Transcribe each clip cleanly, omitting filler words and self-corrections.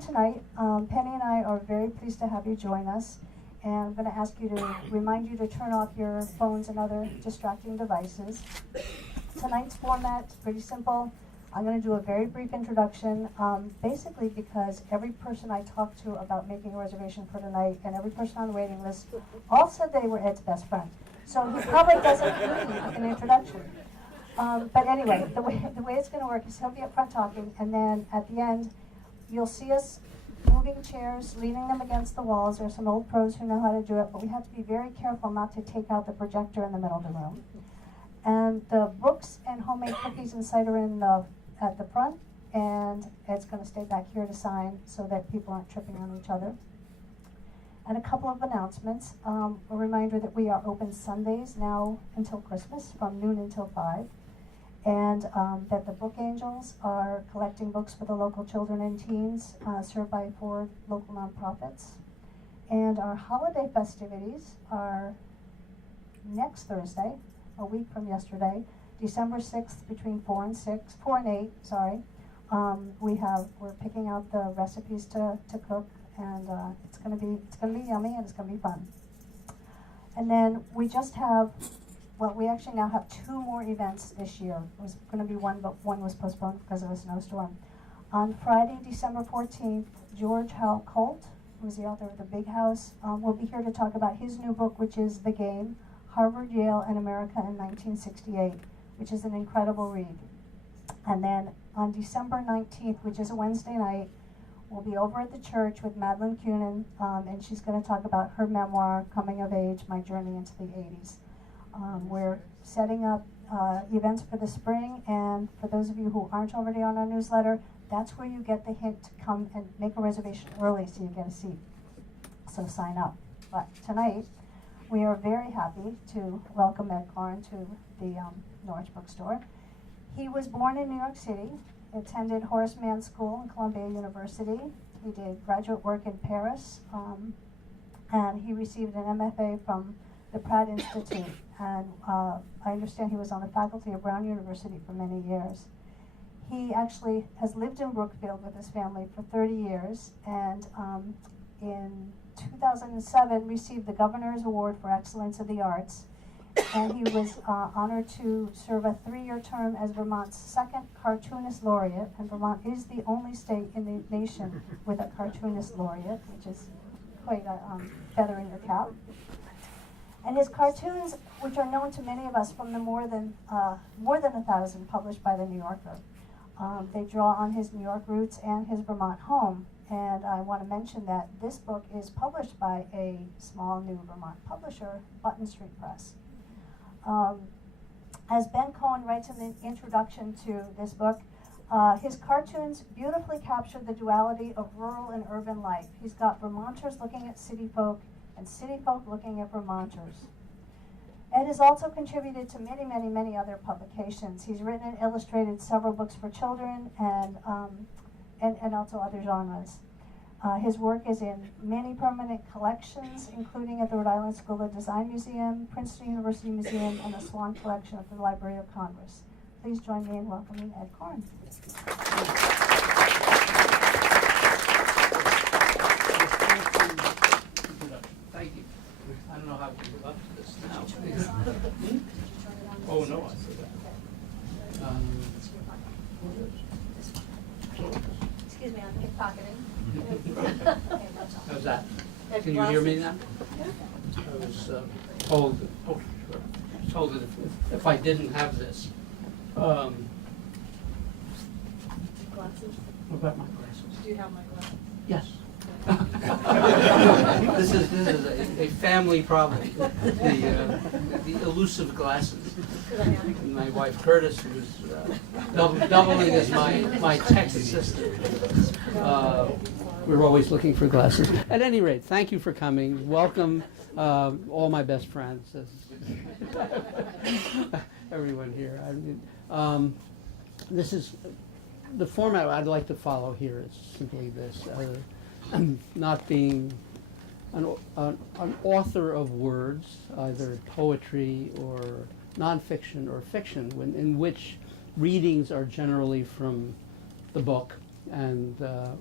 welcome tonight. Penny and I are very pleased to have you join us. And I'm going to ask you to remind you to turn off your phones and other distracting devices. Tonight's format is pretty simple. I'm going to do a very brief introduction, basically because every person I talked to about making a reservation for tonight and every person on the waiting list all said they were Ed's best friend. So he probably doesn't need an introduction. But anyway, the way it's going to work is he'll be up front talking, and then at the end, you'll see us moving chairs, leaning them against the walls. There's some old pros who know how to do it, but we have to be very careful not to take out the projector in the middle of the room. And the books and homemade cookies and cider at the front, and it's going to stay back here to sign so that people aren't tripping on each other. And a couple of announcements. A reminder that we are open Sundays now until Christmas from noon until 5. And that the Book Angels are collecting books for the local children and teens served by 4 local nonprofits. And our holiday festivities are next Thursday, a week from yesterday, December 6th between 4 and 8, sorry. We're picking out the recipes to cook, and it's gonna be yummy and it's gonna be fun. And then we actually now have 2 more events this year. It was going to be one, but one was postponed because of a snowstorm. On Friday, December 14th, George Howell Colt, who's the author of The Big House, will be here to talk about his new book, which is The Game, Harvard, Yale, and America in 1968, which is an incredible read. And then on December 19th, which is a Wednesday night, we'll be over at the church with Madeline Kunin, and she's going to talk about her memoir, Coming of Age, My Journey into the 80s. We're setting up events for the spring, and for those of you who aren't already on our newsletter, that's where you get the hint to come and make a reservation early so you get a seat. So sign up. But tonight, we are very happy to welcome Ed Koren to the Norwich bookstore. He was born in New York City, attended Horace Mann School and Columbia University. He did graduate work in Paris, and he received an MFA from the Pratt Institute, and I understand he was on the faculty of Brown University for many years. He actually has lived in Brookfield with his family for 30 years, and in 2007 received the Governor's Award for Excellence in the Arts, and he was honored to serve a 3-year term as Vermont's 2nd cartoonist laureate, and Vermont is the only state in the nation with a cartoonist laureate, which is quite a feather in your cap. And his cartoons, which are known to many of us from the more than 1,000 published by the New Yorker, they draw on his New York roots and his Vermont home. And I want to mention that this book is published by a small new Vermont publisher, Button Street Press. As Ben Cohen writes in the introduction to this book, his cartoons beautifully capture the duality of rural and urban life. He's got Vermonters looking at city folk and city folk looking at Vermonters. Ed has also contributed to many, many, many other publications. He's written and illustrated several books for children and also other genres. His work is in many permanent collections, including at the Rhode Island School of Design Museum, Princeton University Museum, and the Swan Collection at the Library of Congress. Please join me in welcoming Ed Koren. Thank you. I don't know how to live up to this now. Oh, no, I said that. Excuse me, I'm pickpocketing. How's that? Can you hear me now? I was told that if I didn't have this. Glasses? What about my glasses? Do you have my glasses? Yes. This is a family problem. The elusive glasses. And my wife Curtis, who's doubling as my tech assistant. We're always looking for glasses. At any rate, thank you for coming. Welcome, all my best friends. Everyone here. This is the format I'd like to follow here is simply this. Not being an author of words, either poetry or nonfiction or fiction, in which readings are generally from the book and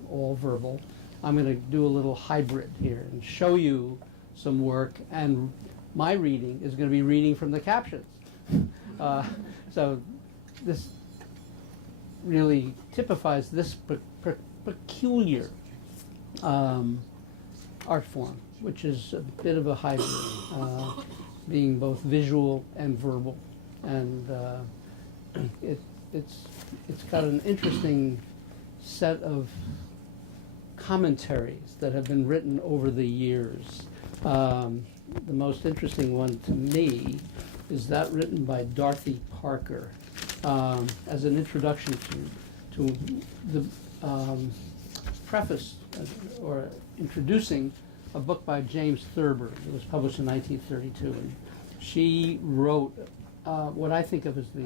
all verbal. I'm going to do a little hybrid here and show you some work, and my reading is going to be reading from the captions. So this really typifies this peculiar art form, which is a bit of a hybrid, being both visual and verbal, and it's got an interesting set of commentaries that have been written over the years. The most interesting one to me is that written by Dorothy Parker as an introduction to the preface or introducing a book by James Thurber. It was published in 1932. And she wrote what I think of as the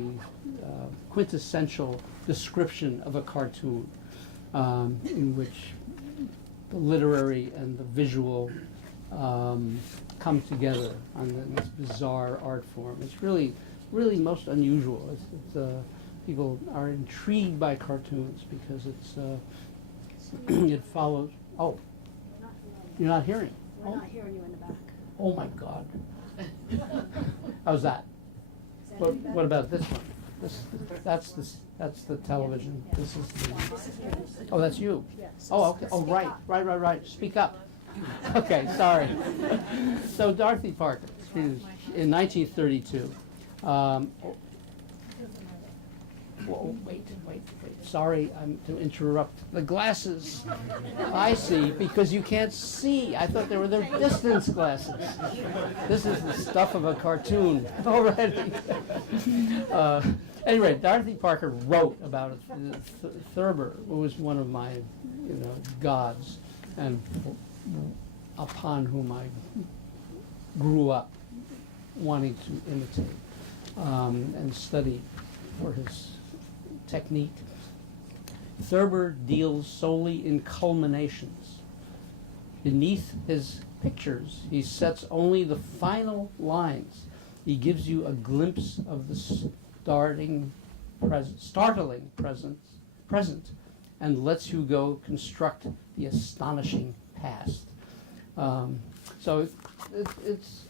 quintessential description of a cartoon, in which the literary and the visual come together on this bizarre art form. It's really most unusual. People are intrigued by cartoons because it follows. Oh, you're not hearing? We're not hearing you in the back. Oh my God. How's that? What about this one? That's the television. This is the. Oh, that's you. Oh, okay. Oh, right. Speak up. Okay, sorry. So Dorothy Parker, she was in 1932. Wait. Sorry, I'm to interrupt. The glasses, I see, because you can't see. I thought they were their distance glasses. This is the stuff of a cartoon already. Anyway, Dorothy Parker wrote about it. Thurber, who was one of my, gods, and upon whom I grew up wanting to imitate and study for his technique. Thurber deals solely in culminations. Beneath his pictures, he sets only the final lines. He gives you a glimpse of the startling present, and lets you go construct the astonishing past. So it's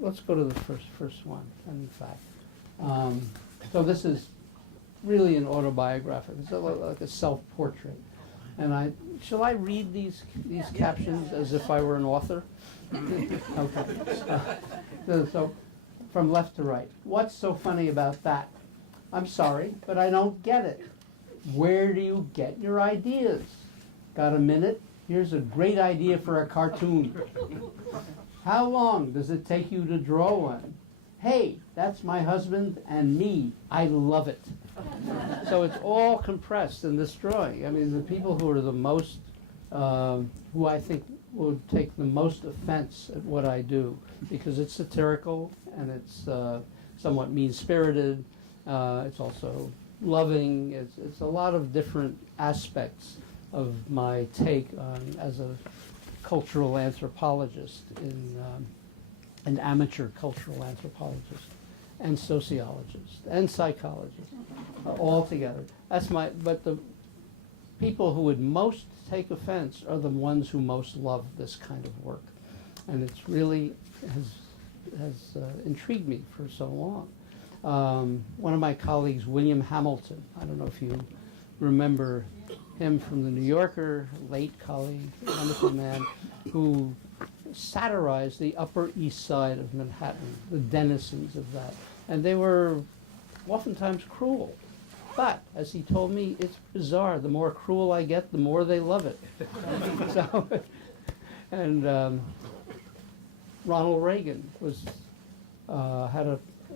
let's go to the first one. In fact, so this is really an autobiographic. It's like a self-portrait. And shall I read these captions as if I were an author? Okay. So from left to right. What's so funny about that? I'm sorry, but I don't get it. Where do you get your ideas? Got a minute? Here's a great idea for a cartoon. How long does it take you to draw one? Hey, that's my husband and me. I love it. So it's all compressed in this drawing. I mean, the people who are the most, who I think would take the most offense at what I do, because it's satirical and it's somewhat mean-spirited. It's also loving. It's a lot of different aspects of my take on as a cultural anthropologist, an amateur cultural anthropologist, and sociologist, and psychologist, all together. But the people who would most take offense are the ones who most love this kind of work. And it's really has intrigued me for so long. One of my colleagues, William Hamilton, I don't know if you remember him from the New Yorker, late colleague, wonderful man, who satirized the Upper East Side of Manhattan, the denizens of that. And they were oftentimes cruel. But, as he told me, it's bizarre. The more cruel I get, the more they love it. Ronald Reagan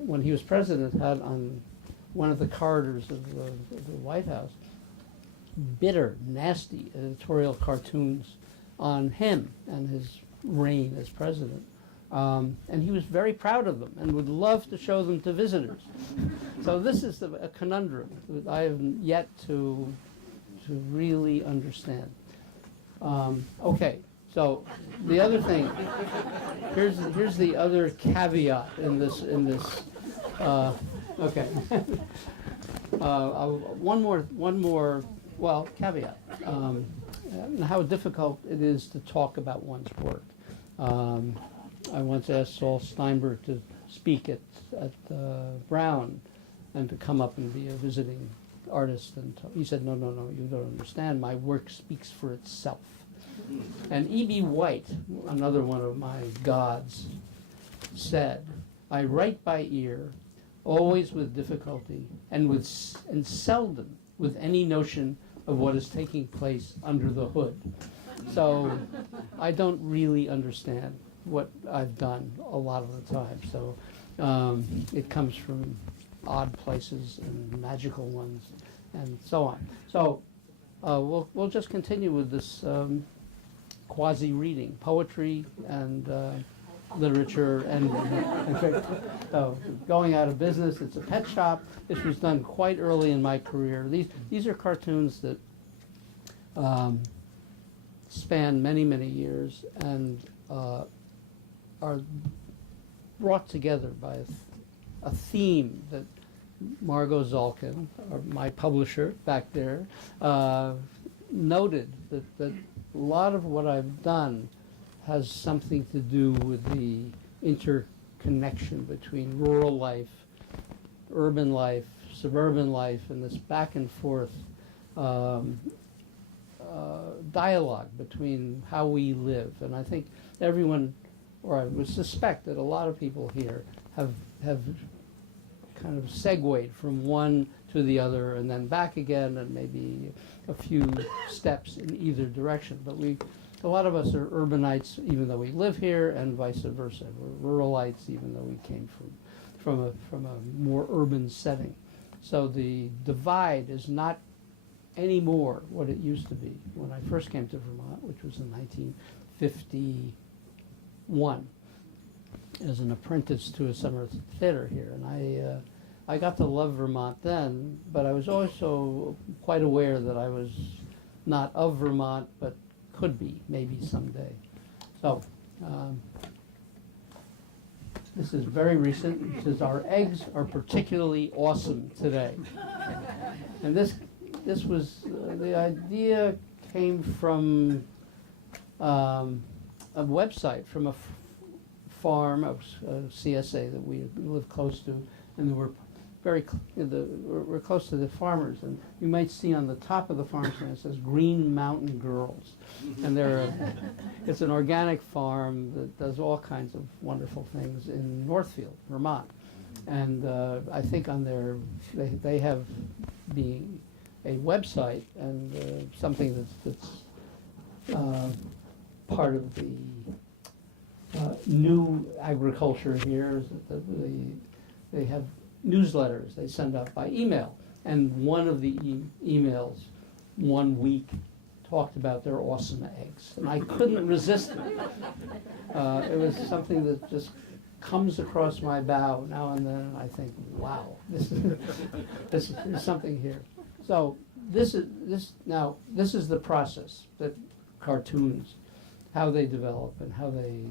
when he was president, had on one of the corridors of the White House bitter, nasty editorial cartoons on him and his reign as president. And he was very proud of them and would love to show them to visitors. So this is a conundrum that I have yet to really understand. Okay, so the other thing, here's the other caveat in this. Okay. One more, well, caveat. How difficult it is to talk about one's work. I once asked Saul Steinberg to speak at Brown and to come up and be a visiting artist, and he said, no, you don't understand. My work speaks for itself. And E.B. White, another one of my gods, said, I write by ear, always with difficulty, and seldom with any notion of what is taking place under the hood. So I don't really understand what I've done a lot of the time. So it comes from odd places and magical ones and so on. So we'll just continue with this quasi-reading, poetry and literature and going out of business. It's a pet shop. This was done quite early in my career. These are cartoons that span many, many years and are brought together by a theme that Margot Zolkin, or my publisher back there, noted that a lot of what I've done has something to do with the interconnection between rural life, urban life, suburban life, and this back and forth dialogue between how we live. And I think everyone, or I would suspect that a lot of people here have kind of segued from one to the other and then back again, and maybe a few steps in either direction. But a lot of us are urbanites even though we live here, and vice versa. We're ruralites even though we came from a more urban setting. So the divide is not anymore what it used to be. When I first came to Vermont, which was in 1951, as an apprentice to a summer theater here, and I got to love Vermont then, but I was also quite aware that I was not of Vermont, but could be, maybe someday. So, this is very recent. It says, our eggs are particularly awesome today. And this was, the idea came from a website, from a farm, a CSA that we live close to, and there were we're close to the farmers, and you might see on the top of the farm sign it says Green Mountain Girls, and it's an organic farm that does all kinds of wonderful things in Northfield, Vermont, and I think on they have a website and something that's part of the new agriculture here is that they have newsletters they send out by email, and one of the emails one week talked about their awesome eggs, and I couldn't resist it. It was something that just comes across my bow now and then, and I think, wow, this is something here. So this is the process that cartoons, how they develop and how they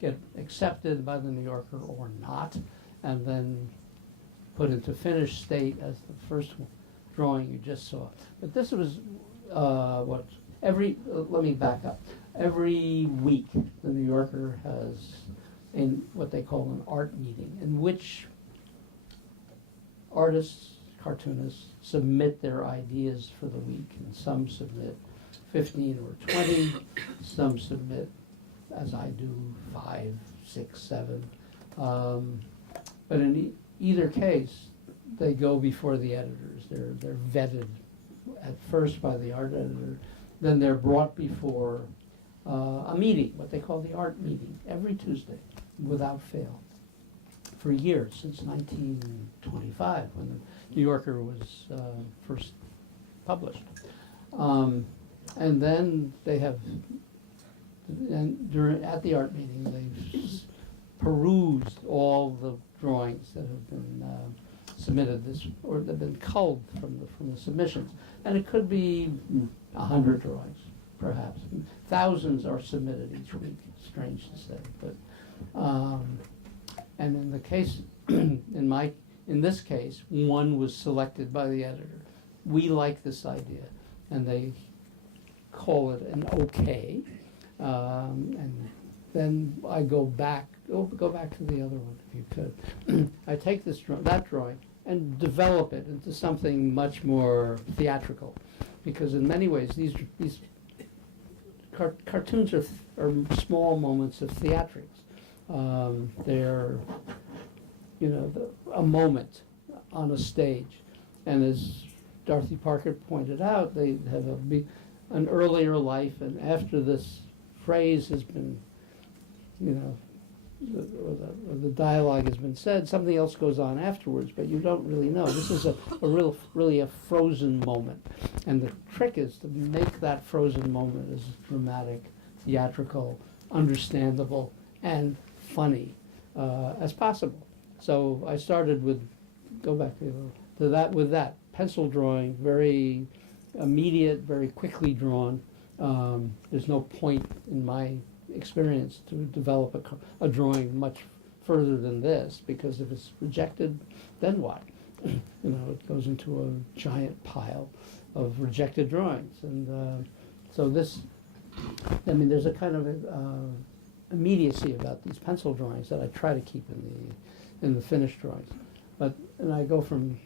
get accepted by the New Yorker or not, and then put into finished state as the first drawing you just saw. But this was let me back up. Every week the New Yorker has what they call an art meeting, in which artists, cartoonists submit their ideas for the week, and some submit 15 or 20, some submit, as I do, 5, 6, 7. But in either case, they go before the editors. They're vetted at first by the art editor, then they're brought before a meeting, what they call the art meeting, every Tuesday, without fail, for years, since 1925, when the New Yorker was first published. And then they have, at the art meeting, they've perused all the drawings that have been submitted, or that have been culled from the submissions, and it could be 100 drawings, perhaps. Thousands are submitted each week. Strange to say, but and in the case, in my in this case, one was selected by the editor. We like this idea, and they call it an okay. And then I go back to the other one if you could. I take that drawing and develop it into something much more theatrical, because in many ways these cartoons are small moments of theatrics. They're a moment on a stage, and as Dorothy Parker pointed out, they have an earlier life, and after this phrase has been, the dialogue has been said, something else goes on afterwards, but you don't really know. This is really a frozen moment, and the trick is to make that frozen moment as dramatic, theatrical, understandable, and funny as possible. So I started with, with that pencil drawing, very immediate, very quickly drawn. There's no point in my experience to develop a drawing much further than this, because if it's rejected, then what? It goes into a giant pile of rejected drawings. And so this, there's a kind of immediacy about these pencil drawings that I try to keep in the finished drawings. And I go from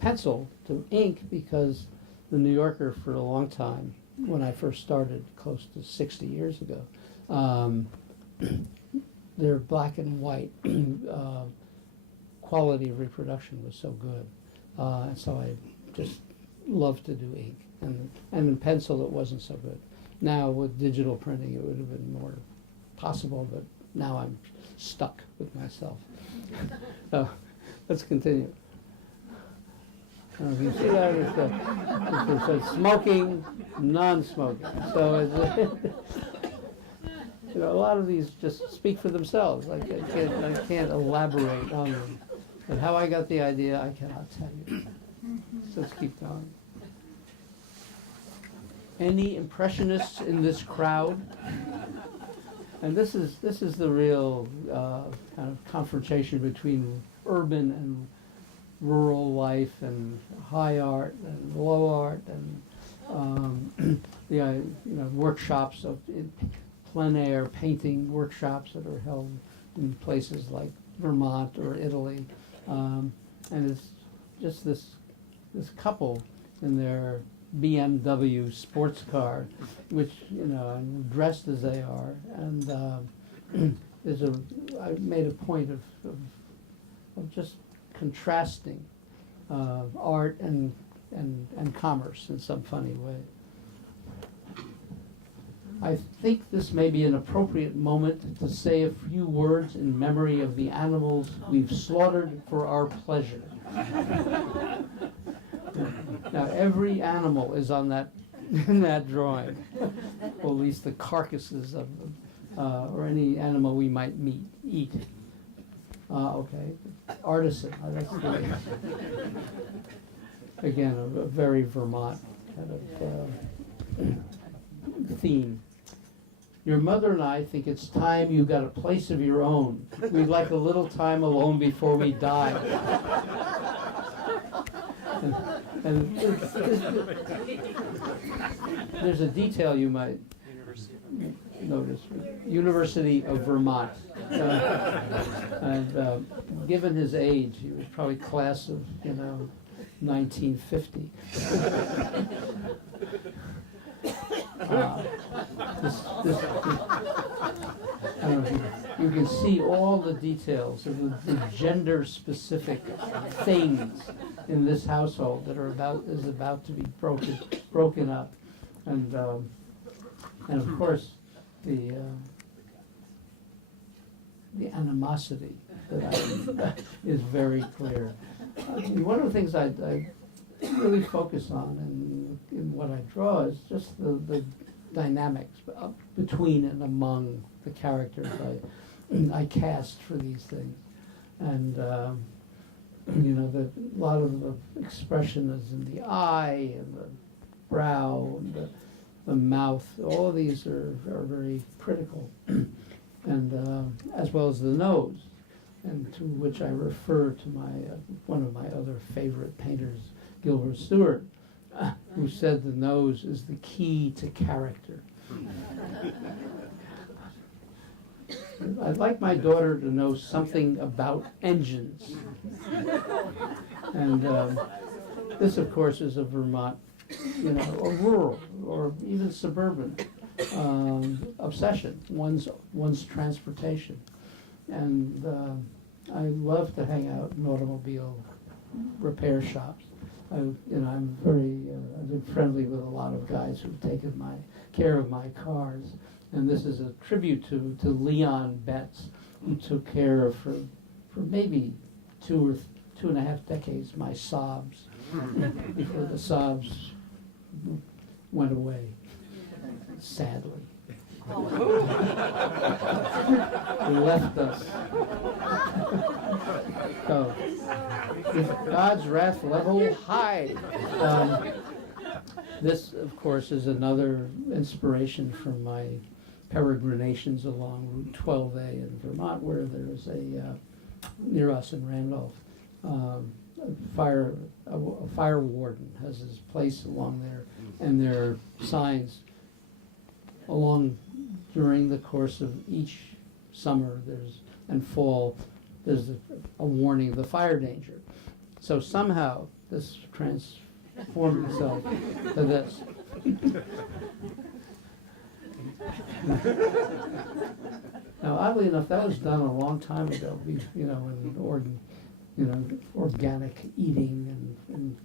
pencil to ink because the New Yorker, for a long time, when I first started close to 60 years ago, their black and white quality of reproduction was so good. And so I just loved to do ink. And in pencil it wasn't so good. Now with digital printing it would have been more possible, but now I'm stuck with myself. So let's continue. You see that it says smoking, non-smoking. So it's, a lot of these just speak for themselves. I can't elaborate on them. But how I got the idea, I cannot tell you. So let's keep going. Any impressionists in this crowd? And this is the real kind of confrontation between urban and rural life, and high art and low art, and workshops of plein air painting workshops that are held in places like Vermont or Italy, and it's just this couple in their BMW sports car, which and dressed as they are, and I made a point of just contrasting art and commerce in some funny way. I think this may be an appropriate moment to say a few words in memory of the animals we've slaughtered for our pleasure. Now, every animal is on in that drawing, or at least the carcasses of them, or any animal we might eat. Okay, artisan. That's good. Again, a very Vermont kind of theme. Your mother and I think it's time you got a place of your own. We'd like a little time alone before we die. And there's a detail you might notice. University of Vermont. And given his age, he was probably class of 1950. I don't know if you can see all the details of the gender-specific things in this household that is about to be broken up, and of course the animosity that is very clear. One of the things I really focus on in what I draw is just the dynamics between and among the characters I cast for these things, and that a lot of the expression is in the eye and the brow and the mouth. All of these are very critical, and as well as the nose. and to which I refer to my one of my other favorite painters, Gilbert Stuart, who said the nose is the key to character. I'd like my daughter to know something about engines. And this, of course, is a Vermont, a rural or even suburban obsession, one's transportation. And I love to hang out in automobile repair shops. I'm very I've been friendly with a lot of guys who've taken care of my cars. And this is a tribute to Leon Betts, who took care of, for maybe 2.5 decades, my Saabs, before the Saabs went away, sadly. He left us. So, with God's wrath level high. This, of course, is another inspiration from my peregrinations along Route 12A in Vermont, where there's near us in Randolph, a fire warden has his place along there, and there are signs during the course of each summer and fall. There's a warning of the fire danger. So somehow this transformed itself to this. Now, oddly enough, that was done a long time ago. In organic eating and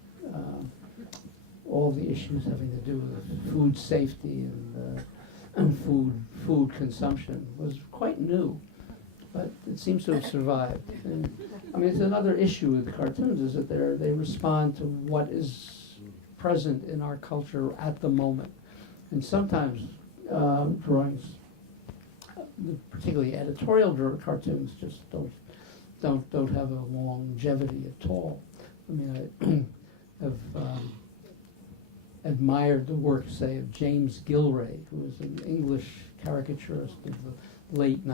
all the issues having to do with food safety and food consumption was quite new, but it seems to have survived. And it's another issue with cartoons is that they respond to what is present in our culture at the moment, and sometimes drawings, particularly editorial cartoons, just don't have a longevity at all. I have admired the work, say, of James Gilray, who was an English caricaturist of the late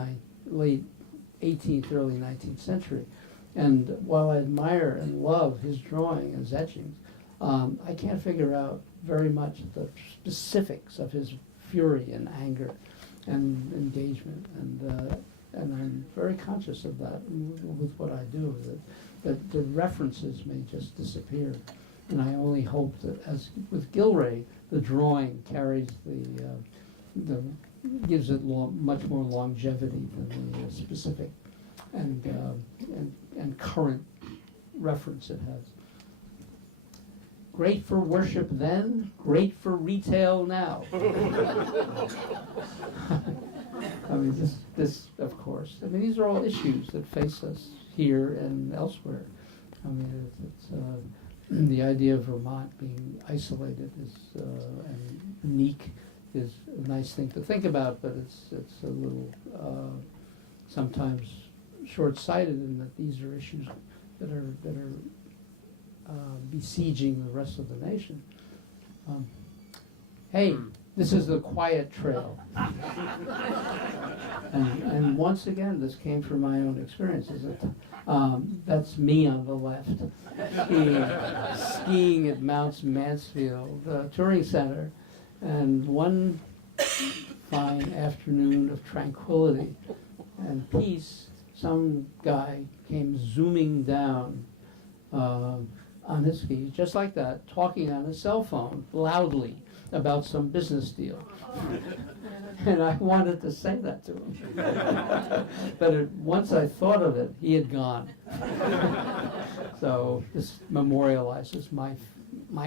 18th, early 19th century. And while I admire and love his drawing and his etchings, I can't figure out very much the specifics of his fury and anger and engagement. And I'm very conscious of that with what I do, that the references may just disappear. And I only hope that, as with Gilray, the drawing carries gives it much more longevity than the specific and current reference it has. Great for worship then, great for retail now. This, of course. These are all issues that face us here and elsewhere. It's the idea of Vermont being isolated and unique is a nice thing to think about, but it's a little sometimes short-sighted in that these are issues that are besieging the rest of the nation. Hey, this is the quiet trail. And once again, this came from my own experiences. That's me on the left, skiing at Mount Mansfield Touring Center. And one fine afternoon of tranquility and peace, some guy came zooming down on his skis, just like that, talking on his cell phone loudly about some business deal. And I wanted to say that to him. But once I thought of it, he had gone. So this memorializes my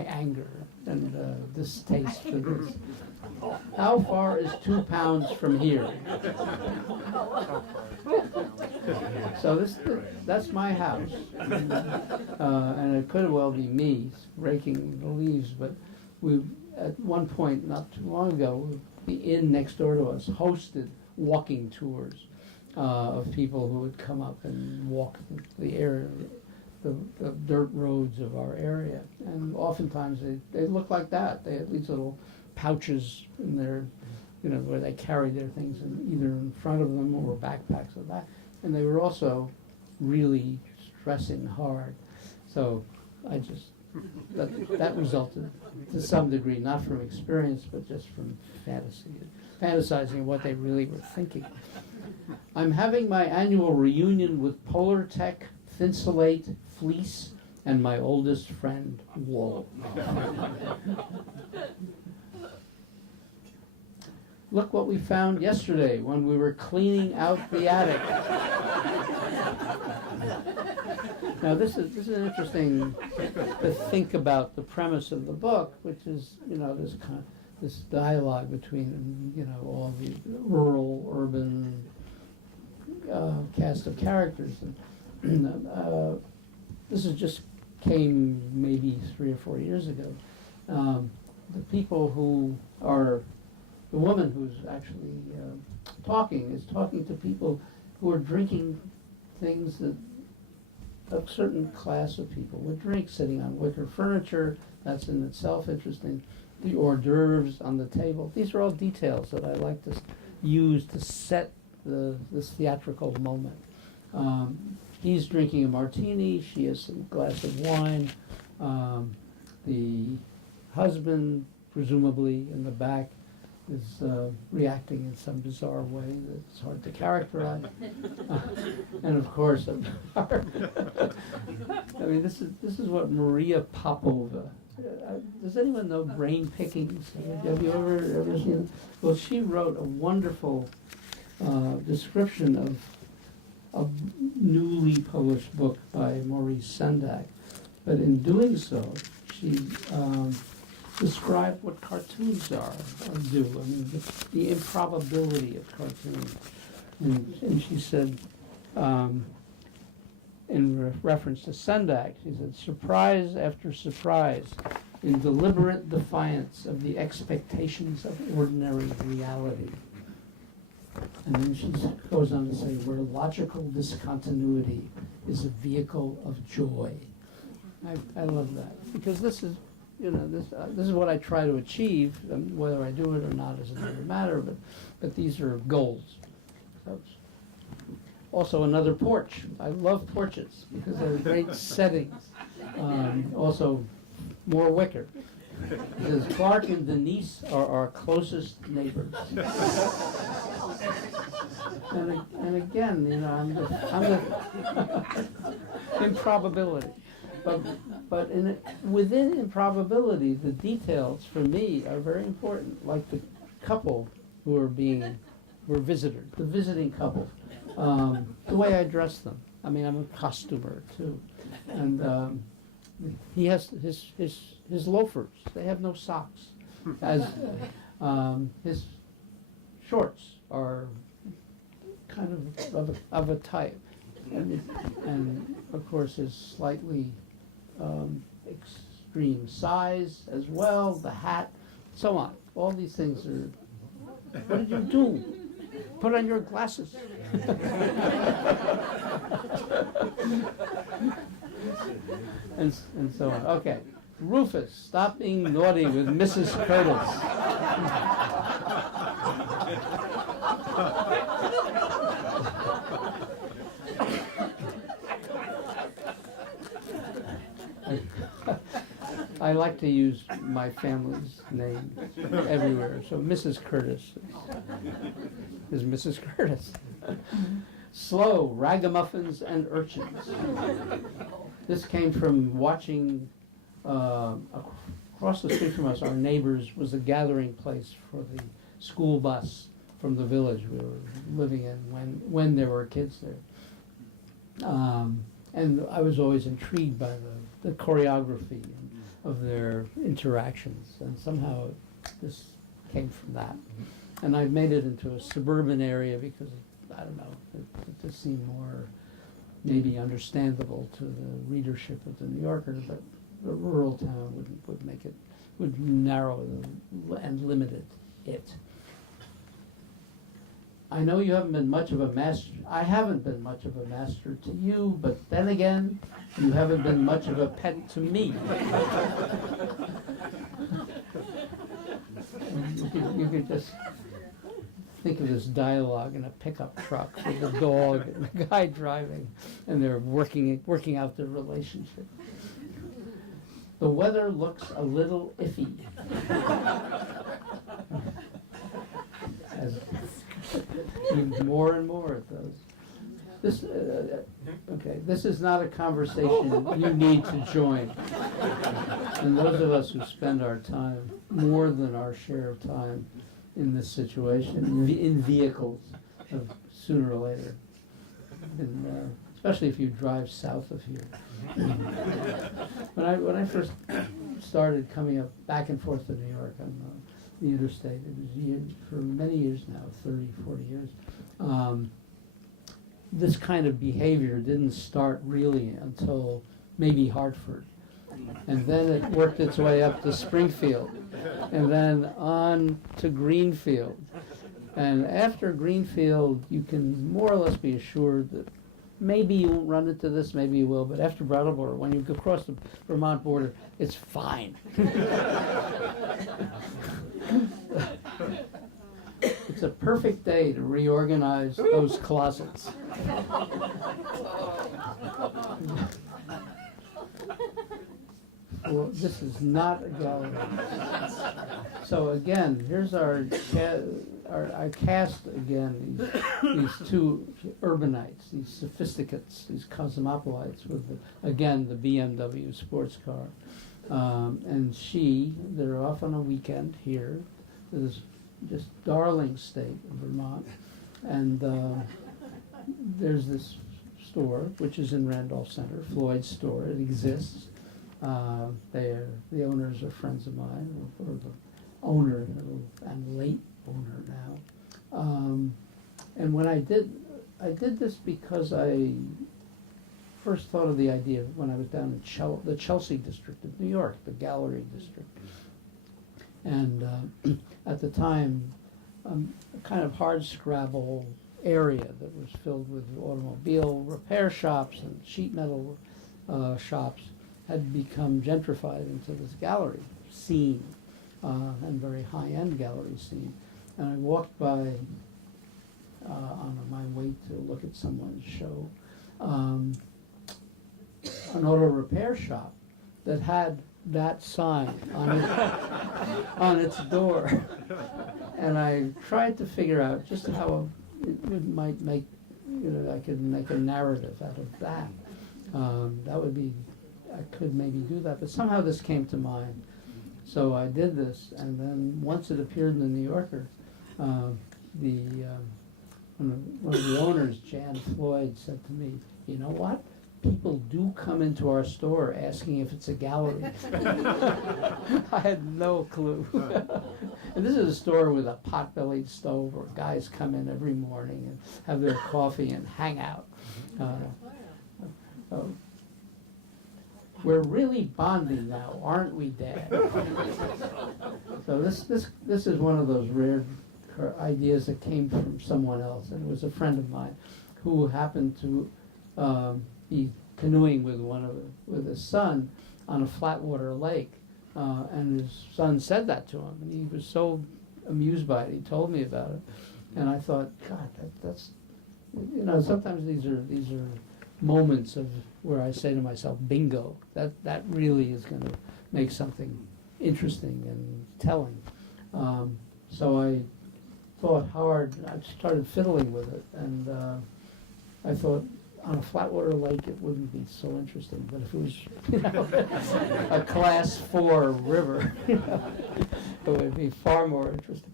anger and distaste for this. How far is 2 pounds from here? So that's my house. And it could well be me raking the leaves, but we at one point, not too long ago, the inn next door to us hosted walking tours of people who would come up and walk the area, the dirt roads of our area. And oftentimes they look like that. They had these little pouches in their, where they carried their things either in front of them or backpacks or that. And they were also really stressing hard. So I just, that resulted to some degree, not from experience, but just from fantasizing what they really were thinking. I'm having my annual reunion with Polar Tech, Thinsulate, Fleece, and my oldest friend, Wool. Look what we found yesterday when we were cleaning out the attic. Now this is interesting to think about the premise of the book, which is, this dialogue between, all the rural, urban cast of characters. And this is just came maybe 3 or 4 years ago. The people who are, the woman who's actually is talking to people who are drinking things that a certain class of people would drink, sitting on wicker furniture. That's in itself interesting. The hors d'oeuvres on the table. These are all details that I like to use to set this theatrical moment. He's drinking a martini. She has a glass of wine. The husband, presumably in the back, is reacting in some bizarre way that's hard to characterize. And of course, I mean, this is what Maria Popova. Does anyone know Brain Pickings? Have you ever seen it? Well, she wrote a wonderful description of a newly published book by Maurice Sendak. But in doing so, she described what cartoons are or do. I mean, the improbability of cartoons. And she said, in reference to Sendak, she said, surprise after surprise in deliberate defiance of the expectations of ordinary reality. And then she goes on to say, where logical discontinuity is a vehicle of joy. I love that, because this is, this is what I try to achieve. Whether I do it or not is another matter, but these are goals. So, also another porch. I love porches because they're great settings. Also, more wicker. Because Clark and Denise are our closest neighbors. And again, I'm the improbability. But within improbability, the details for me are very important. Like the couple who are visitors, the visiting couple. The way I dress them. I mean, I'm a costumer too, and he has his loafers. They have no socks. As his shorts are kind of a type, and of course his slightly extreme size as well. The hat, so on. All these things are. What did you do? Put on your glasses. and so on. Okay. Rufus, stop being naughty with Mrs. Curtis. I like to use my family's name everywhere. So Mrs. Curtis is Mrs. Curtis. Slow, ragamuffins, and urchins. This came from watching across the street from us. Our neighbors was a gathering place for the school bus from the village we were living in when there were kids there. And I was always intrigued by the choreography of their interactions, and somehow this came from that. And I made it into a suburban area because, I don't know, it just seemed more maybe understandable to the readership of the New Yorker, but the rural town would narrow and limit it. I know you haven't been much of a master. I haven't been much of a master to you, but then again, you haven't been much of a pet to me. You could just think of this dialogue in a pickup truck with the dog and the guy driving, and they're working out their relationship. The weather looks a little iffy. As more and more it does. This is not a conversation you need to join. And those of us who spend our time, more than our share of time, in this situation, in vehicles, sooner or later, and, especially if you drive south of here. When I first started coming up back and forth to New York on the interstate, it was for many years now, 30, 40 years. This kind of behavior didn't start really until maybe Hartford. And then it worked its way up to Springfield, and then on to Greenfield. And after Greenfield, you can more or less be assured that maybe you won't run into this, maybe you will, but after Brattleboro, when you go across the Vermont border, it's fine. It's a perfect day to reorganize those closets. Well, this is not a gallery. So again, here's our cast again, these two urbanites, these sophisticates, these cosmopolites with, again, the BMW sports car. And they're off on a weekend here, this just darling state of Vermont. And there's this store, which is in Randolph Center, Floyd's store. It exists. The owners are friends of mine, or the owner and late owner now. And when I did this because I first thought of the idea when I was down in the Chelsea district of New York, the gallery district. And at the time, a kind of hardscrabble area that was filled with automobile repair shops and sheet metal shops had become gentrified into this gallery scene, and very high-end gallery scene. And I walked by on my way to look at someone's show, an auto repair shop that had that sign on its door. And I tried to figure out just how it might make, I could make a narrative out of that. That would be, I could maybe do that, but somehow this came to mind. So I did this, and then once it appeared in the New Yorker, one of the owners, Jan Floyd, said to me, "You know what? People do come into our store asking if it's a gallery." I had no clue. And this is a store with a pot-bellied stove where guys come in every morning and have their coffee and hang out. We're really bonding now, aren't we, Dad? So this is one of those rare ideas that came from someone else, and it was a friend of mine who happened to be canoeing with his son on a flatwater lake, and his son said that to him, and he was so amused by it. He told me about it, and I thought, God, that's sometimes these are moments of where I say to myself, bingo, that really is going to make something interesting and telling. So I thought hard. I started fiddling with it, and I thought, on a flatwater lake, it wouldn't be so interesting. But if it was, a class 4 river, it would be far more interesting.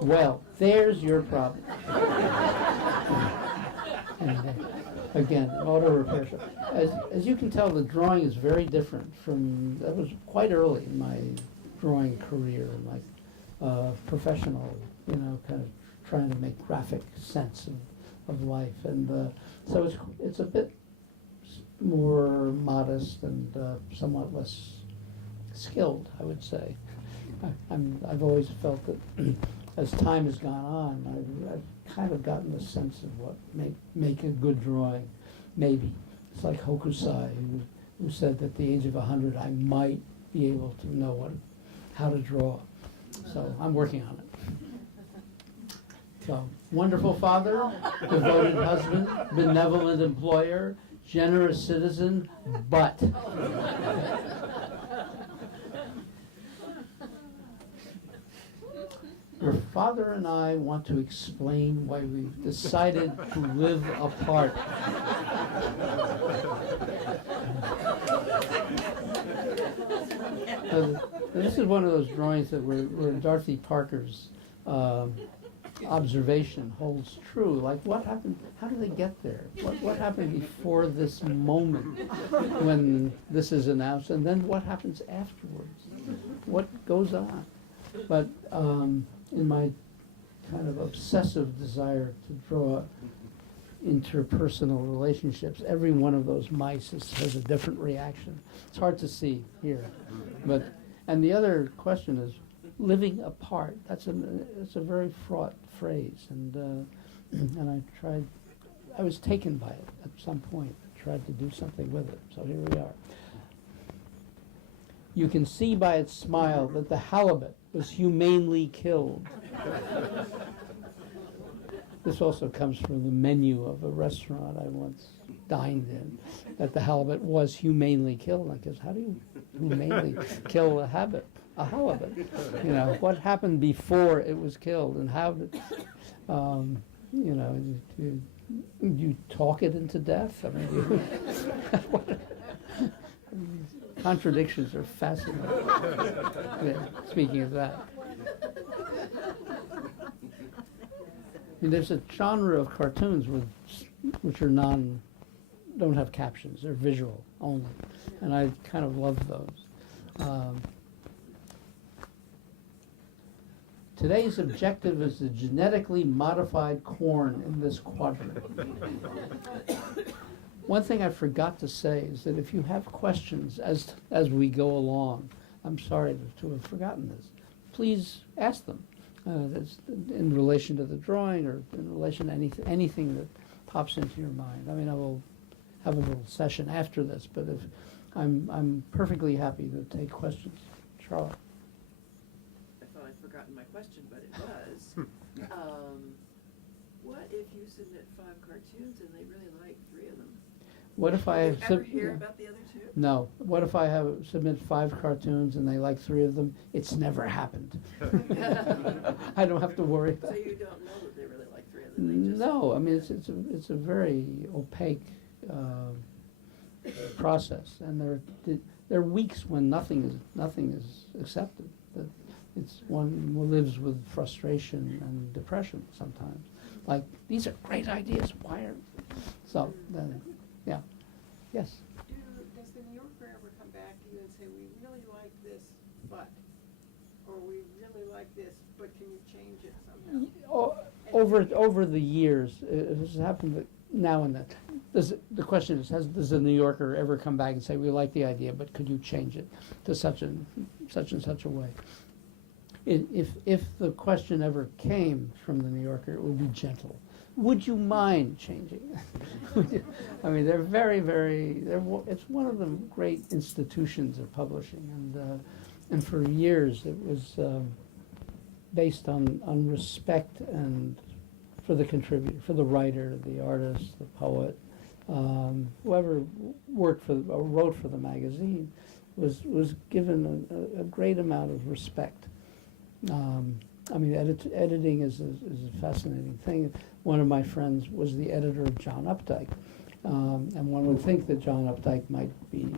Well, there's your problem. And, again, auto repair shop. As you can tell, the drawing is very different from, that was quite early in my drawing career, my professional, kind of trying to make graphic sense of life. And so it's a bit more modest and somewhat less skilled, I would say. I've always felt that as time has gone on, I've kind of gotten the sense of what make a good drawing. Maybe it's like Hokusai, who said that at the age of 100 I might be able to know how to draw. So I'm working on it. So, wonderful father, devoted husband, benevolent employer, generous citizen, but. Your father and I want to explain why we've decided to live apart. This is one of those drawings that where Dorothy Parker's observation holds true. Like, what happened? How did they get there? What happened before this moment when this is announced, and then what happens afterwards? What goes on? But in my kind of obsessive desire to draw interpersonal relationships, every one of those mice has a different reaction. It's hard to see here, and the other question is living apart. It's a very fraught phrase, and I was taken by it at some point. I tried to do something with it. So here we are. You can see by its smile that the halibut was humanely killed. This also comes from the menu of a restaurant I once dined in, that the halibut was humanely killed. I guess, how do you humanely kill a halibut? You know, what happened before it was killed, and how did, you know, you talk it into death? I mean, contradictions are fascinating. Yeah, speaking of that. I mean, there's a genre of cartoons which are don't have captions. They're visual only, and I kind of love those. Today's objective is the genetically modified corn in this quadrant. One thing I forgot to say is that if you have questions as we go along, I'm sorry to have forgotten this, please ask them. That's in relation to the drawing or in relation to anything that pops into your mind. I mean, I will have a little session after this, but if I'm perfectly happy to take questions. Charlotte. I thought I'd forgotten my question, but it was, what if you submit 5 cartoons and they really like 3 of them? What if I Did you ever hear about the other 2? No. What if I submit 5 cartoons and they like 3 of them? It's never happened. I don't have to worry about So it. you don't know that they really like 3 of them? They just, No, I mean it's a very opaque process, and there are weeks when nothing is accepted. It's one who lives with frustration and depression sometimes. Like, these are great ideas. Why are so? Yeah. Yes. Does the New Yorker ever come back to you and say, we really like this, but, or we really like this, but can you change it somehow? Over the years, it has happened now and then. The question is, does the New Yorker ever come back and say, we like the idea, but could you change it to such and such a way? If the question ever came from the New Yorker, it would be gentle. Would you mind changing? I mean, they're very, very. It's one of the great institutions of publishing, and for years it was based on respect and for the contributor, for the writer, the artist, the poet, whoever worked for or wrote for the magazine, was given a great amount of respect. I mean, editing is a fascinating thing. One of my friends was the editor of John Updike, and one would think that John Updike might be,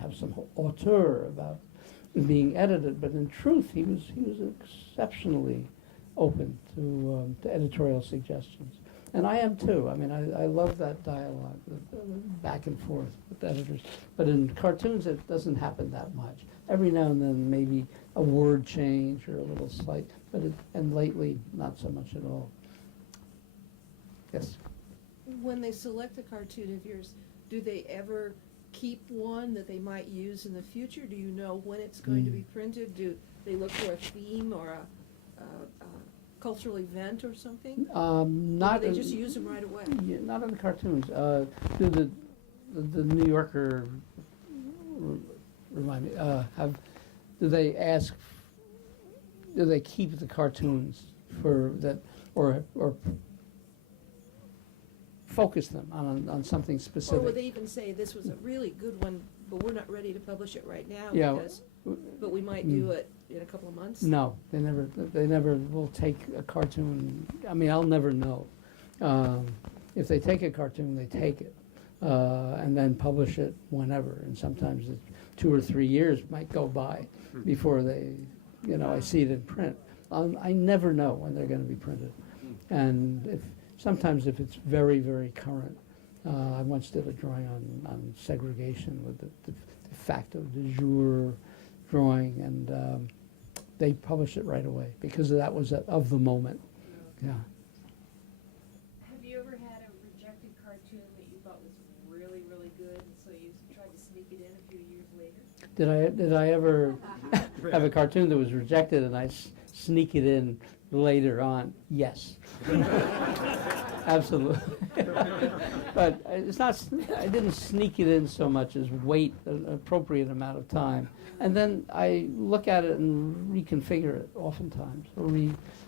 have some auteur about being edited, but in truth, he was exceptionally open to editorial suggestions, and I am too. I mean, I love that dialogue, back and forth with editors. But in cartoons, it doesn't happen that much. Every now and then, maybe a word change or a little slight, and lately, not so much at all. Yes. When they select a cartoon of yours, do they ever keep one that they might use in the future? Do you know when it's going to be printed? Do they look for a theme or a cultural event or something? Not. Or do they just use them right away? Yeah, not in the cartoons. Do the New Yorker remind me? Do they keep the cartoons for that, or focus them on something Or specific. would they even say, this was a really good one, but we're not ready to publish it right now Yeah. because, but we might do it in a couple of months? No, they never will take a cartoon. I mean, I'll never know. If they take a cartoon, they take it, and then publish it whenever. And sometimes 2 or 3 years might go by before they, I see it in print. I never know when they're going to be printed. And sometimes if it's very, very current, I once did a drawing on segregation with the de facto de jure drawing, and they published it right away because that was of the moment. Yeah. Have you ever had a rejected cartoon that you thought was really, really good, and so you tried to sneak it in a few years later? Did I ever have a cartoon that was rejected and I sneak it in later on? Yes. Absolutely. But it's not. I didn't sneak it in so much as wait an appropriate amount of time, and then I look at it and reconfigure it oftentimes, or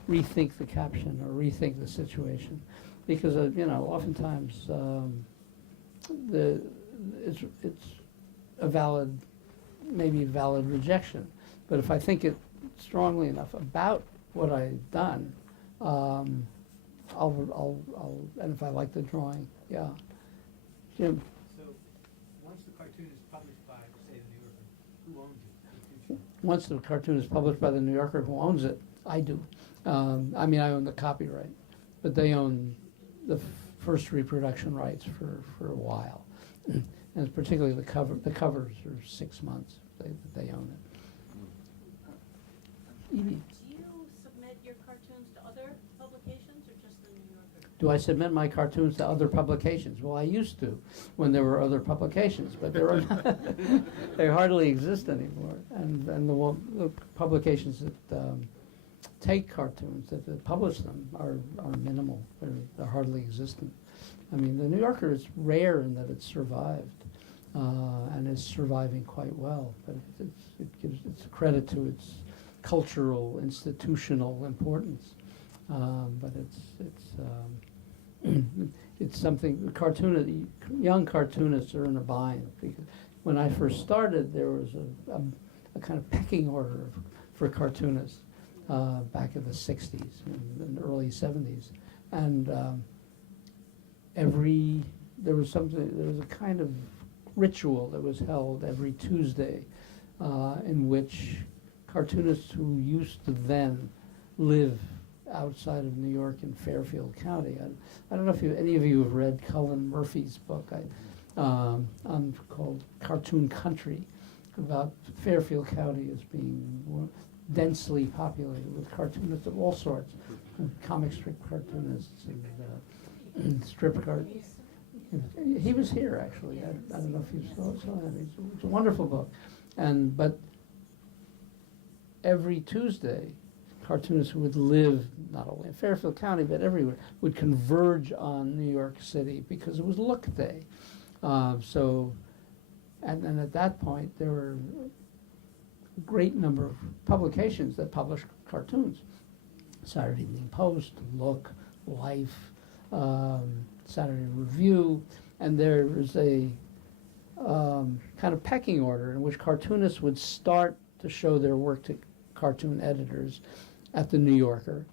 rethink the caption, or rethink the situation, because oftentimes it's a valid, maybe valid rejection, but if I think it strongly enough about what I've done. And if I like the drawing, yeah. Jim? So, once the cartoon is published by, say, the New Yorker, who owns it in the future? Once the cartoon is published by the New Yorker, who owns it? I do. I mean, I own the copyright, but they own the first reproduction rights for a while. And particularly the covers are 6 months, they own it. Evie? Do you submit your cartoons to other publications or just the New Yorker? Do I submit my cartoons to other publications? Well, I used to, when there were other publications, but there are not, they hardly exist anymore. And the publications that take cartoons, that publish them, are minimal. They're hardly existent. I mean, the New Yorker is rare in that it's survived, and is surviving quite well. But it's a credit to its cultural, institutional importance. But it's something. Young cartoonists are in a bind, because when I first started, there was a kind of pecking order for cartoonists back in the '60s and early '70s, and there was a kind of ritual that was held every Tuesday in which cartoonists who used to then live outside of New York in Fairfield County. I don't know if any of you have read Cullen Murphy's book called Cartoon Country, about Fairfield County as being more densely populated with cartoonists of all sorts, comic strip cartoonists and strip cartoonists. He was here, actually. I don't know if you saw him. It's a wonderful book. But every Tuesday, cartoonists who would live not only in Fairfield County but everywhere would converge on New York City because it was Look Day. And at that point, there were a great number of publications that published cartoons. Saturday Evening Post, Look, Life, Saturday Review, and there was a kind of pecking order in which cartoonists would start to show their work to cartoon editors at the New Yorker,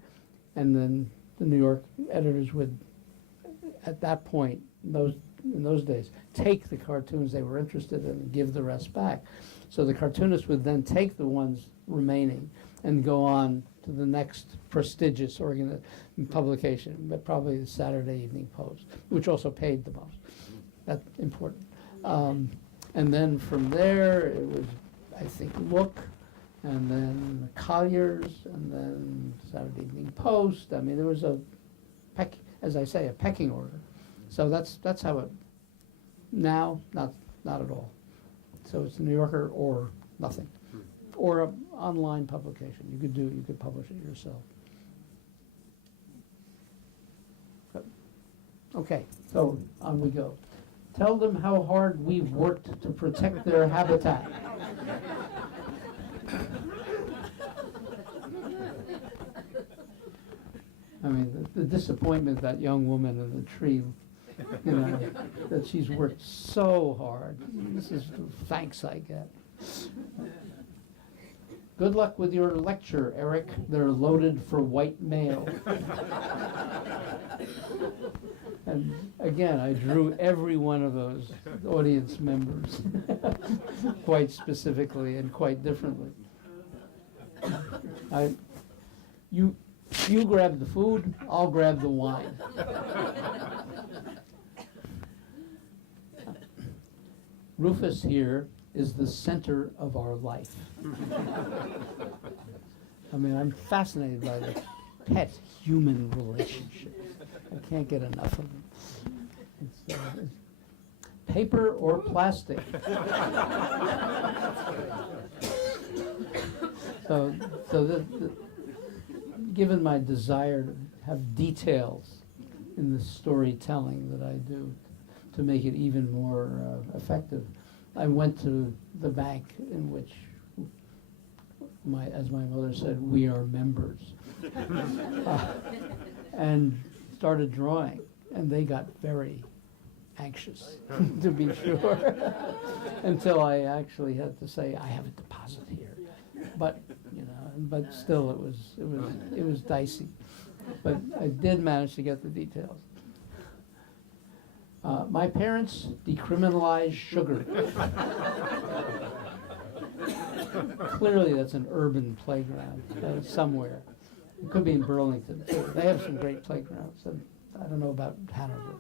and then the New York editors would, at that point, in those days, take the cartoons they were interested in and give the rest back. So the cartoonists would then take the ones remaining and go on to the next prestigious publication, but probably the Saturday Evening Post, which also paid the most. That's important. And then from there, it was, I think, Look, and then Collier's, and then Saturday Evening Post. I mean, there was a pecking order. So that's how it. Now, not at all. So it's the New Yorker or nothing, or an online publication. You could publish it yourself. Okay, so on we go. Tell them how hard we've worked to protect their habitat. I mean, the disappointment of that young woman in the tree, you know, that she's worked so hard. This is the thanks I get. Good luck with your lecture, Eric. They're loaded for white male. And again, I drew every one of those audience members quite specifically and quite differently. You grab the food, I'll grab the wine. Rufus here is the center of our life. I mean, I'm fascinated by the pet human relationships. I can't get enough of them. It's, paper or plastic? So given my desire to have details in the storytelling that I do to make it even more effective, I went to the bank in which, as my mother said, we are members, and started drawing, and they got very anxious, to be sure, until I actually had to say, I have a deposit here. But, you know, but still it was dicey. But I did manage to get the details. My parents decriminalized sugar. Clearly that's an urban playground somewhere. It could be in Burlington too. They have some great playgrounds, and I don't know about Hanover.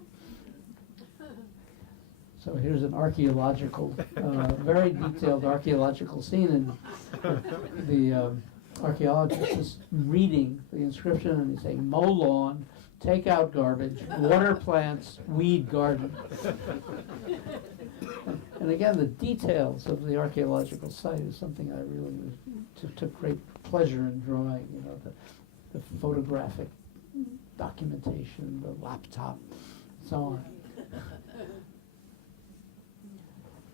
So here's an archaeological, very detailed archaeological scene, and the archaeologist is reading the inscription, and he's saying, mow lawn, take out garbage, water plants, weed garden. And again, the details of the archaeological site is something I really took great pleasure in drawing, you know, the photographic documentation, the laptop, and so on.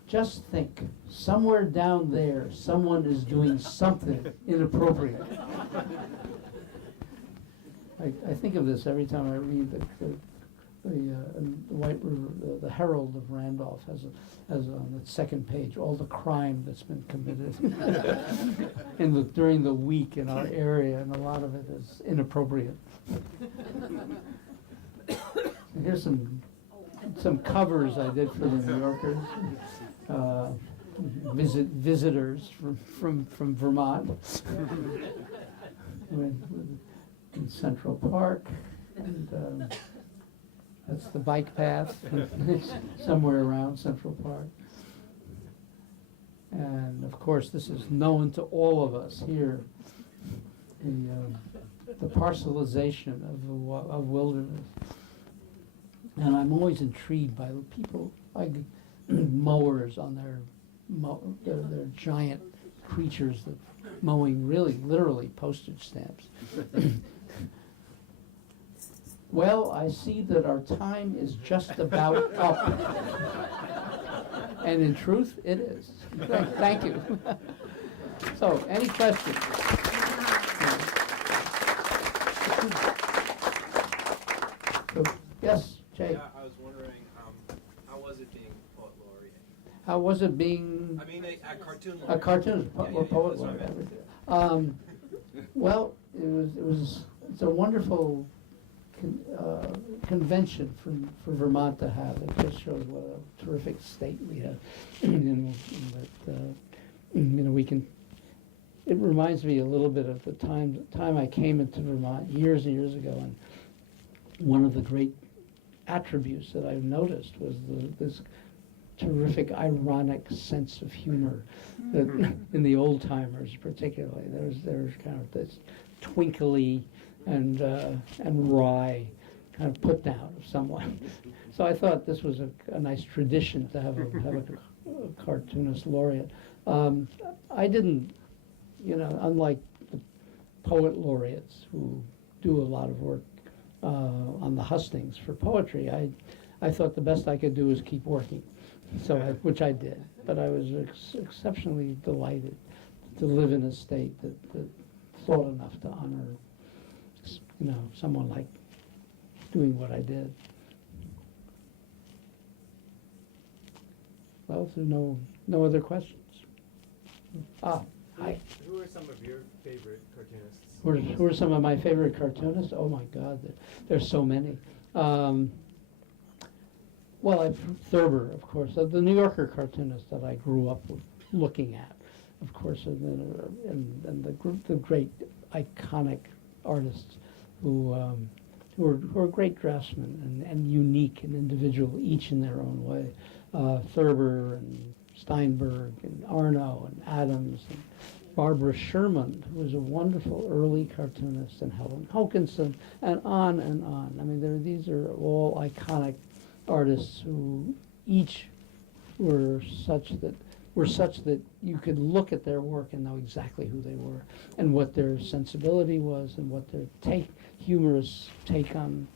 Just think, somewhere down there, someone is doing something inappropriate. I think of this every time I read the White River, the Herald of Randolph has on the second page all the crime that's been committed during the week in our area, and a lot of it is inappropriate. Here's some covers I did for the New Yorkers. Visitors from Vermont in Central Park, and that's the bike path somewhere around Central Park. And of course, this is known to all of us here, the parcelization of wilderness. And I'm always intrigued by people like mowers on their giant creatures that mowing really literally postage stamps. Well, I see that our time is just about up. And in truth, it is. Thank you. So, any questions? Yes, Jay. Yeah, I was wondering, how was it being poet laureate? How was it being I mean, a cartoon a laureate. cartoonist Yeah, or poet that's what I laureate? meant. Well, it's a wonderful convention for Vermont to have. It just shows what a terrific state we have. We can. It reminds me a little bit of the time I came into Vermont years and years ago, and one of the great attributes that I've noticed was this terrific ironic sense of humor that in the old timers particularly. There's kind of this twinkly and wry kind of put down of someone. So I thought this was a nice tradition to have a cartoonist laureate. I didn't, unlike the poet laureates who do a lot of work on the hustings for poetry, I thought the best I could do was keep working, which I did. But I was exceptionally delighted to live in a state that thought enough to honor someone like doing what I did. Well, if there's no other questions. Hi. Who are some of your favorite cartoonists? Who are some of my favorite cartoonists? Oh my God, there's so many. Well, Thurber, of course, the New Yorker cartoonist that I grew up looking at, of course, and the great iconic artists who are great draftsmen and unique and individual, each in their own way. Thurber and Steinberg and Arno and Adams and Barbara Sherman, who was a wonderful early cartoonist, and Helen Hokinson, and on and on. I mean, these are all iconic artists who each were such that you could look at their work and know exactly who they were and what their sensibility was and what their humorous take on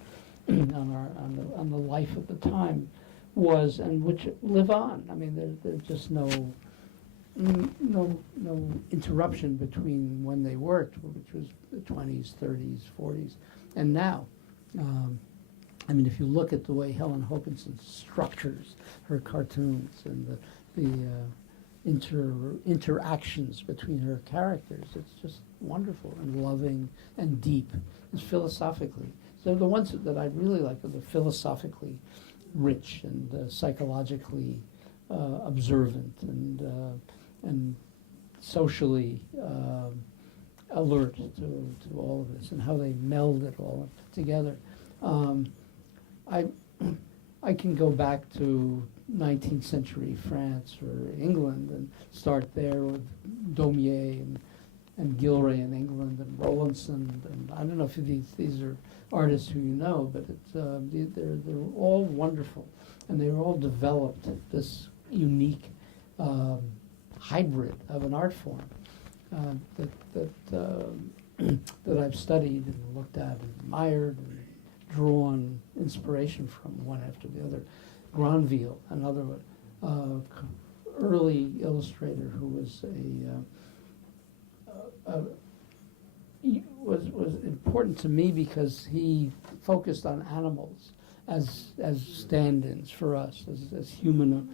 the life of the time was, and which live on. I mean, there's just no interruption between when they worked, which was the 20s, 30s, 40s, and now. I mean, if you look at the way Helen Hokinson structures her cartoons and the interactions between her characters, it's just wonderful and loving and deep, and philosophically. So the ones that I really like are the philosophically rich and psychologically observant and socially alert to all of this and how they meld it all together. I can go back to 19th century France or England and start there with Daumier and Gilray in England and Rowlandson, and I don't know if these are artists who you know, but they're all wonderful, and they all developed this unique hybrid of an art form that I've studied and looked at and admired and drawn inspiration from one after the other. Granville, another early illustrator who was was important to me because he focused on animals as stand-ins for us, as human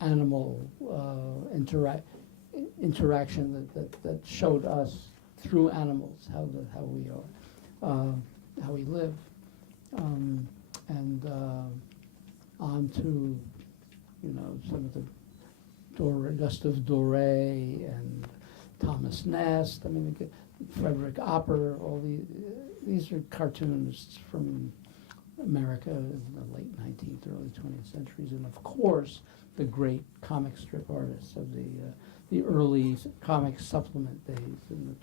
animal interaction that showed us through animals how we are, how we live, and on to some of the Gustave Doré and Thomas Nast. I mean, Frederick Opper. All these are cartoonists from America in the late 19th, early 20th centuries, and of course the great comic strip artists of the early comic supplement days in the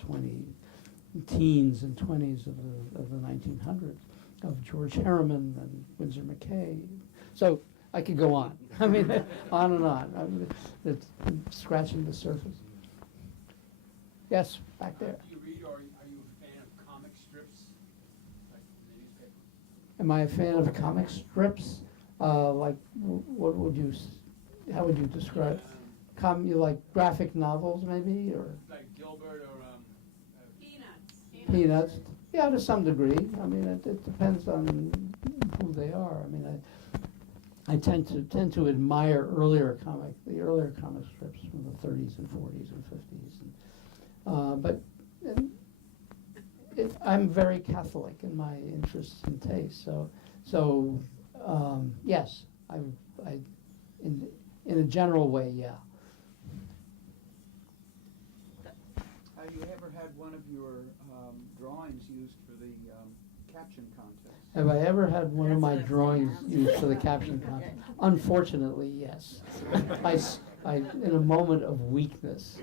teens and 20s of the 1900s, of George Harriman and Winsor McCay. So I could go on. I mean, on and on. I mean, it's scratching the surface. Yes, back there. Do you read, or are you a fan of comic strips, like the newspaper? Am I a fan of comic strips? Like, how would you describe? You like graphic novels, maybe, or Like Gilbert or Peanuts? Yeah, to some degree. I mean, it depends on who they are. I mean, I tend to admire the earlier comic strips from the 30s and 40s and 50s, but I'm very Catholic in my interests and tastes. So yes, I in a general way, yeah. Have you ever had one of your drawings used for the caption contest? Have I ever had one of my drawings used for the caption contest? Unfortunately, yes. I in a moment of weakness.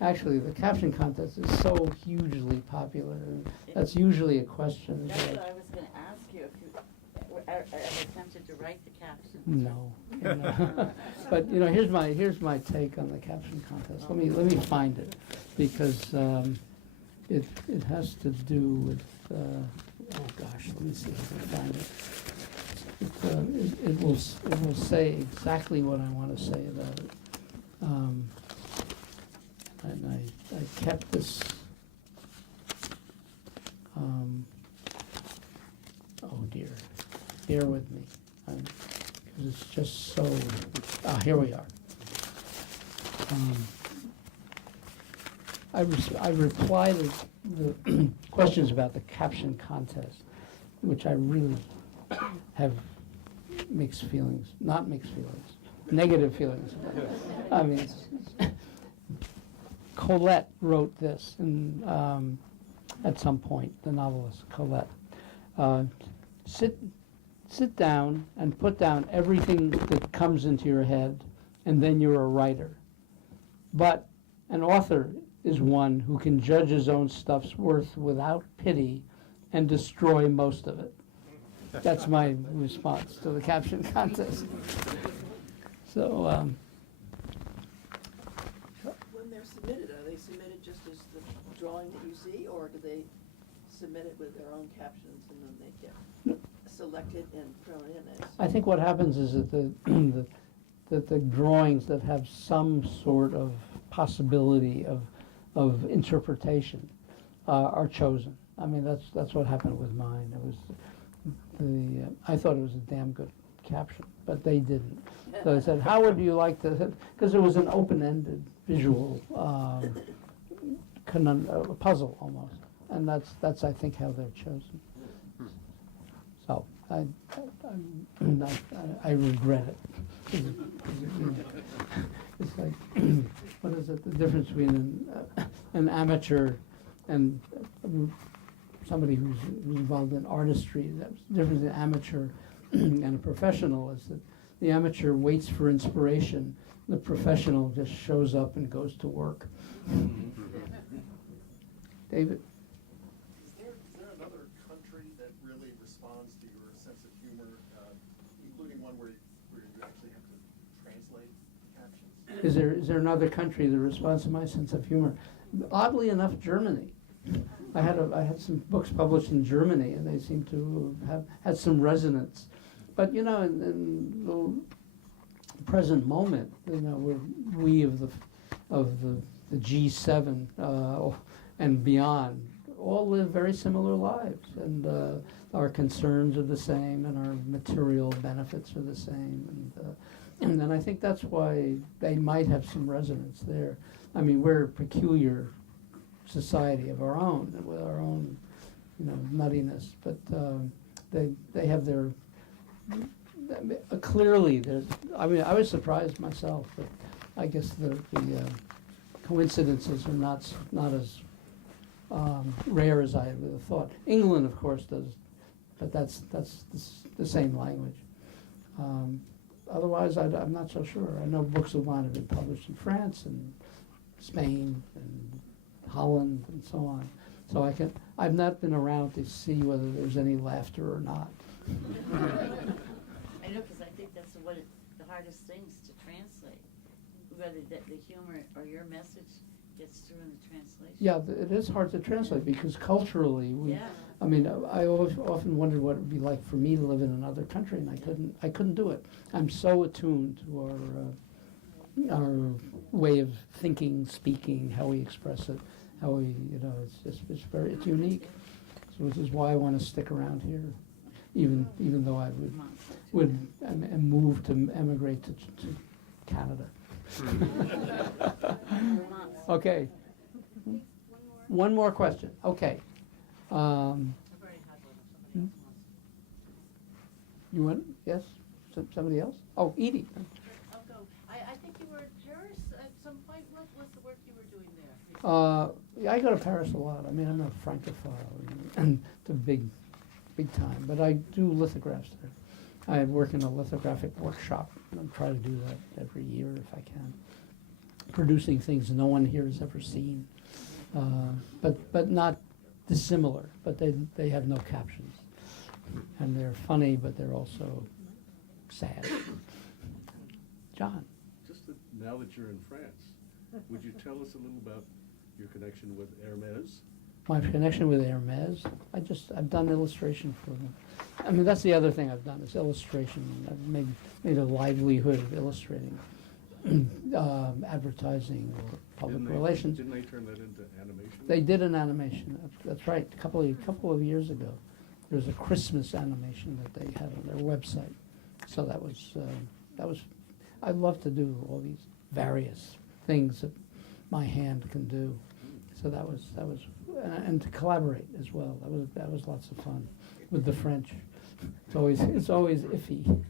Actually, the caption contest is so hugely popular, and that's usually a question. That's what I was going to ask you, if you ever attempted to write the caption. No. But here's my take on the caption contest. Let me find it, because it has to do with oh gosh, let me see if I can find it. It will say exactly what I want to say about it. And I kept this Oh dear, bear with me, because it's just so, here we are. I reply to the questions about the caption contest, which I really have mixed feelings, not mixed feelings, negative feelings. I mean, Colette wrote this, and at some point, the novelist Colette. Sit down and put down everything that comes into your head, and then you're a writer. But an author is one who can judge his own stuff's worth without pity and destroy most of it. That's my response to the caption contest. So, When they're submitted, are they submitted just as the drawing that you see, or do they submit it with their own captions and then they get selected and thrown in as? I think what happens is that the drawings that have some sort of possibility of interpretation are chosen. I mean, that's what happened with mine. It was I thought it was a damn good caption, but they didn't. So I said, how would you like to, because it was an open-ended visual puzzle almost, and that's I think how they're chosen. So I regret it. It's like, what is it, the difference between an amateur and somebody who's involved in artistry? The difference in amateur and a professional is that the amateur waits for inspiration. The professional just shows up and goes to work. David? Is there another country that really responds to your sense of humor, including one where you actually have to translate captions? Is there another country that responds to my sense of humor? Oddly enough, Germany. I had some books published in Germany, and they seem to have had some resonance. But in the present moment, we of the G7 and beyond all live very similar lives, and our concerns are the same, and our material benefits are the same, and then I think that's why they might have some resonance there. I mean, we're a peculiar society of our own, with our own, nuttiness, but they have their clearly. I mean, I was surprised myself, but I guess the coincidences are not as rare as I would have thought. England, of course, does, but that's the same language. Otherwise, I'm not so sure. I know books of mine have been published in France and Spain and Holland and so on. So I've not been around to see whether there's any laughter or not. I know, because I think that's the hardest things to translate, whether the humor or your message gets through in the translation. Yeah, it is hard to translate because culturally, I mean, I often wondered what it would be like for me to live in another country, and I couldn't do it. I'm so attuned to our way of thinking, speaking, how we express it, how we, it's unique. So which is why I want to stick around here, even though I would move to emigrate to Canada. Okay. One more question. Okay. You want? Yes? Somebody else? Oh, Edie. I'll go. I think you were in Paris at some point. What was the work you were doing there? Yeah, I go to Paris a lot. I mean, I'm a Francophile, and it's a big time. But I do lithographs there. I work in a lithographic workshop, and I try to do that every year if I can. Producing things no one here has ever seen, but not dissimilar. But they have no captions, and they're funny, but they're also sad. John. Now that you're in France, would you tell us a little about your connection with Hermes? My connection with Hermes, I've done illustration for them. I mean, that's the other thing I've done is illustration. I've made a livelihood of illustrating advertising or public Didn't they- relations. Didn't they turn that into animation? They did an animation, that's right, a couple of years ago. There was a Christmas animation that they had on their website. So that was, I love to do all these various things that my hand can do. So that was, and to collaborate as well, that was lots of fun with the French. It's always iffy.